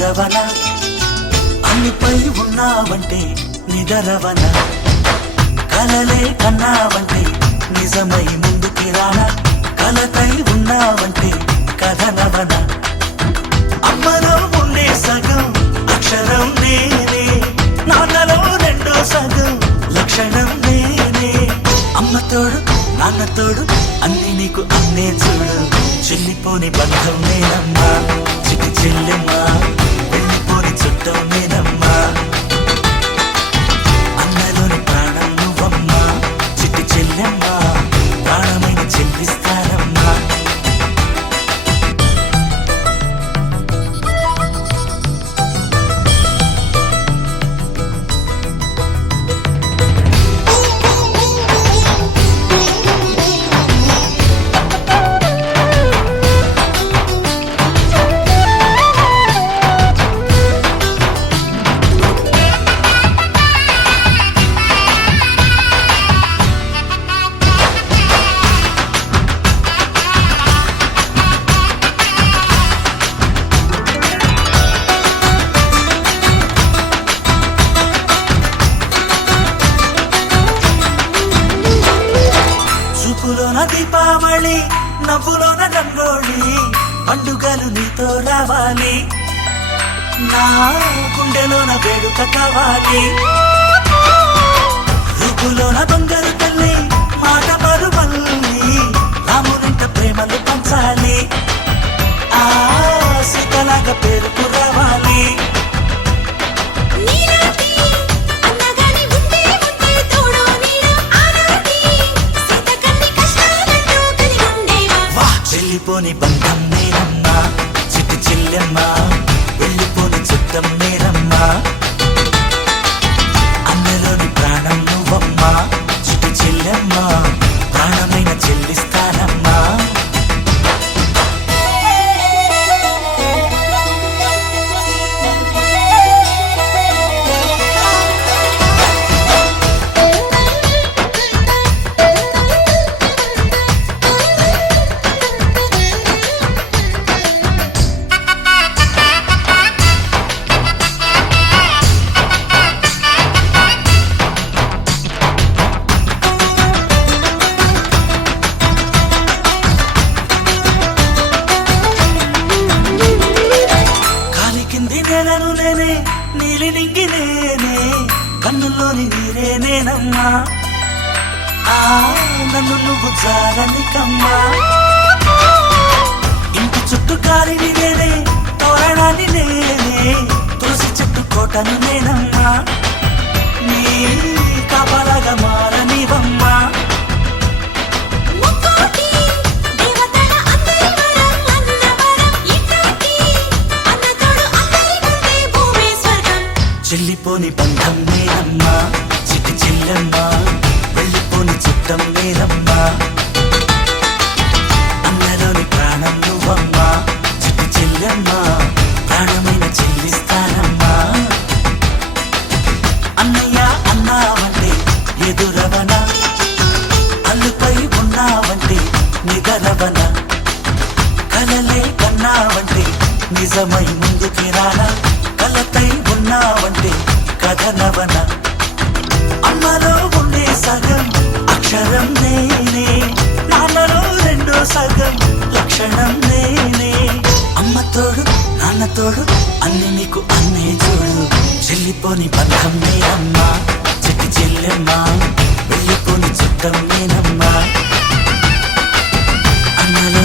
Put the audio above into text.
ఎదురవన అన్నిపై ఉన్నావంటే నిదరవన కలలే కన్నావంటే నిజమై ముందుకి రానా కలకై ఉన్నావంటే కథనవన అమ్మలో ఉండే సగం అక్షరం నేనే నాన్నలో రెండో సగం లక్షణం నేనే అమ్మ తోడు నాన్న తోడు అన్ని నీకు అన్నే చూడు చెల్లిపోని బంధం నేనమ్మా చిట్టి చెల్లెమ్మా వెళ్ళిపోని చుట్టం నేనమ్మా అన్నలోని ప్రాణం నువ్వమ్మా చిట్టి చెల్లెమ్మా ప్రాణమైన చెల్లిస్తానమ్మా చూపులోన దీపావళి నవ్వులోన రంగోళి పండుగలు నీతో రావాలి నా గుండెలోన వేడుక కావాలి రూపులోన దొంగలు తల్లి మాట పరువల్లి రామునింట ప్రేమలు పంచాలి ఆ సీతలాగా పేరుకు రావాలి వెళ్ళిపోని బంధం నేనమ్మా చిట్టి చెల్లెమ్మా వెళ్ళిపోని చుట్టం నేనమ్మా అన్నలోని ప్రాణం నువ్వమ్మా చిట్టి చెల్లెమ్మా ప్రాణమైన చెల్లిస్తానమ్మా నేలను నేనే నీలి నింగి నేనే కన్నుల్లోని నీరే నేనమ్మా ఆ నన్ను నువ్వు జారనికమ్మా ఇంటి చుట్టూ కాలిని నేనే తోరణాన్ని నేనే తులసి చెట్టు కోటను నేనమ్మా నీ కాపలాగా మారనివమ్మా చెల్లిపోని బంధం నేనమ్మా చిట్టి చెల్లెమ్మా వెళ్ళిపోని చుట్టం నేనమ్మా అన్నలోని ప్రాణం నువ్వమ్మా చిట్టి చెల్లెమ్మా ప్రాణమైన చెల్లిస్తానమ్మా అన్నయ్య అన్నావంటే ఎదురవన అల్లుపై ఉన్నావంటే నిదరవన కలలే కన్నావంటే నిజమై ముందుకి రానా కలకై ఉన్నావంటే కథనవన అమ్మలో ఉండే సగం అక్షరం నేనే నాన్నలో రెండో సగం లక్షణం నేనే అమ్మ తోడు నాన్న తోడు అన్ని నీకు అన్నే చూడు చెల్లిపోని బంధం నేనమ్మా చిట్టి చెల్లెమ్మా వెళ్ళిపోని చుట్టం నేనమ్మా అన్నలో